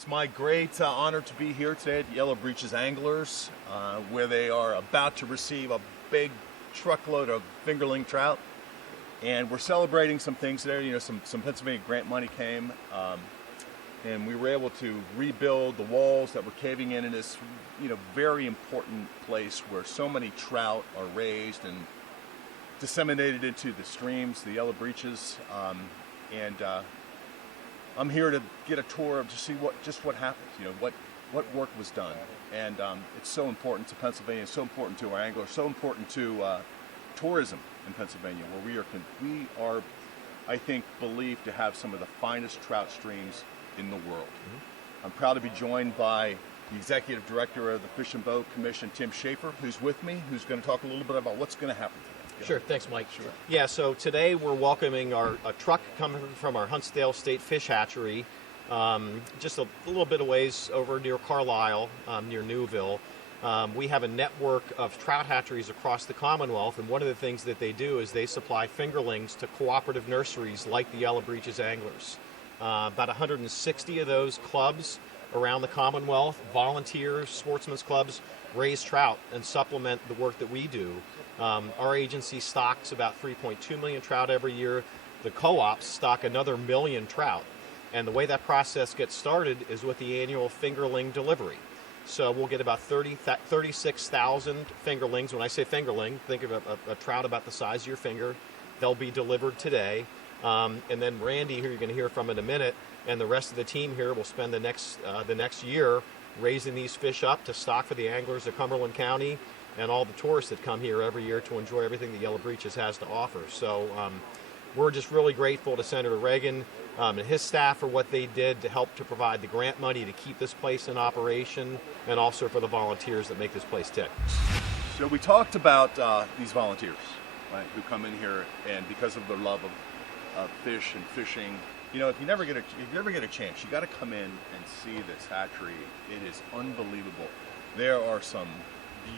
It's my great honor to be here today at Yellow Breeches Anglers, where they are about to receive a big truckload of fingerling trout. And we're celebrating some things there. You know, some Pennsylvania grant money came, and we were able to rebuild the walls that were caving in this, very important place where so many trout are raised and disseminated into the streams, the Yellow Breeches. I'm here to get a tour to see what happened, what work was done. And it's so important to Pennsylvania, it's so important to our anglers, so important to tourism in Pennsylvania, where we are, I think, believed to have some of the finest trout streams in the world. Mm-hmm. I'm proud to be joined by the Executive Director of the Fish and Boat Commission, Tim Schaefer, who's with me, who's going to talk a little bit about what's going to happen today. Sure, thanks, Mike. Sure. Yeah, so today we're welcoming a truck coming from our Huntsdale State Fish Hatchery, just a little bit of ways over near Carlisle, near Newville. We have a network of trout hatcheries across the Commonwealth, and one of the things that they do is they supply fingerlings to cooperative nurseries like the Yellow Breeches Anglers. About 160 of those clubs around the Commonwealth, volunteer sportsmen's clubs, raise trout and supplement the work that we do. Our agency stocks about 3.2 million trout every year. The co-ops stock another million trout. And the way that process gets started is with the annual fingerling delivery. So we'll get about 36,000 fingerlings. When I say fingerling, think of a trout about the size of your finger. They'll be delivered today. And then Randy, who you're going to hear from in a minute, and the rest of the team here will spend the next year raising these fish up to stock for the anglers of Cumberland County and all the tourists that come here every year to enjoy everything the Yellow Breeches has to offer. So we're just really grateful to Senator Regan and his staff for what they did to help to provide the grant money to keep this place in operation, and also for the volunteers that make this place tick. So we talked about these volunteers, right, who come in here, and because of their love of fish and fishing, if you never get a chance, you got to come in and see this hatchery. It is unbelievable. There are some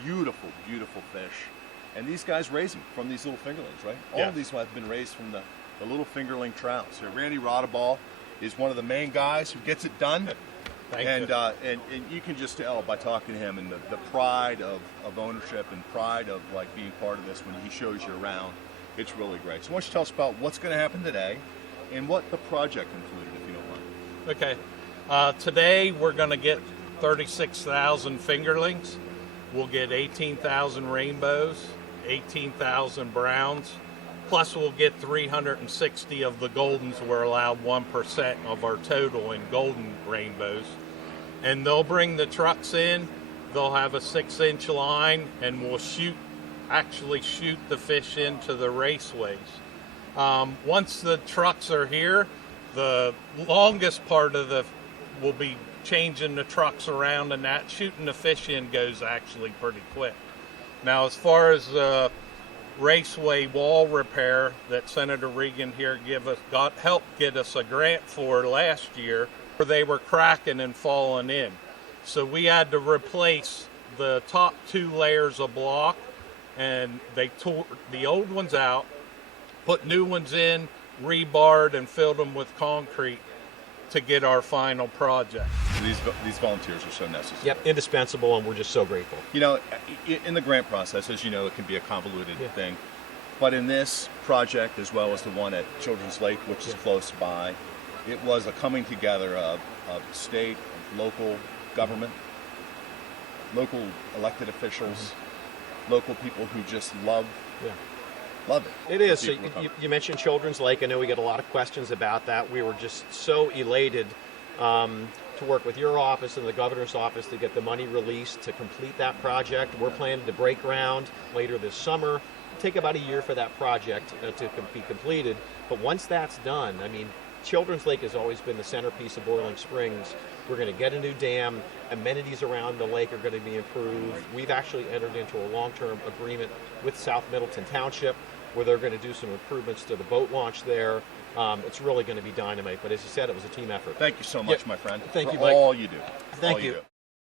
beautiful, beautiful fish, and these guys raise them from these little fingerlings, right? All of these have been raised from the little fingerling trout. So Randy Rodaball is one of the main guys who gets it done. And you can just tell by talking to him, and the pride of ownership and pride of being part of this when he shows you around. It's really great. So why don't you tell us about what's going to happen today and what the project included, if you don't mind. Okay. Today we're going to get 36,000 fingerlings. We'll get 18,000 rainbows, 18,000 browns, plus we'll get 360 of the goldens. We're allowed 1% of our total in golden rainbows. And they'll bring the trucks in, they'll have a 6-inch line, and we'll actually shoot the fish into the raceways. Once the trucks are here, the longest part of will be changing the trucks around, and that shooting the fish in goes actually pretty quick. Now, as far as raceway wall repair that Senator Regan here helped get us a grant for last year, where they were cracking and falling in. So we had to replace the top 2 layers of block, and they tore the old ones out, put new ones in, rebarred, and filled them with concrete to get our final project. These volunteers are so necessary. Yep, indispensable, and we're just so grateful. In the grant process, as you know, it can be a convoluted thing. But in this project, as well as the one at Children's Lake, which is close by, it was a coming together of state, local government, local elected officials, local people who just love it. It is. So you mentioned Children's Lake. I know we get a lot of questions about that. We were just so elated to work with your office and the governor's office to get the money released to complete that project. We're planning to break ground later this summer. It'll take about a year for that project to be completed. But once that's done, Children's Lake has always been the centerpiece of Boiling Springs. We're going to get a new dam. Amenities around the lake are going to be improved. We've actually entered into a long-term agreement with South Middleton Township, where they're going to do some improvements to the boat launch there. It's really going to be dynamite. But as you said, it was a team effort. Thank you so much, my friend. Thank you, for Mike. all you do. Thank you.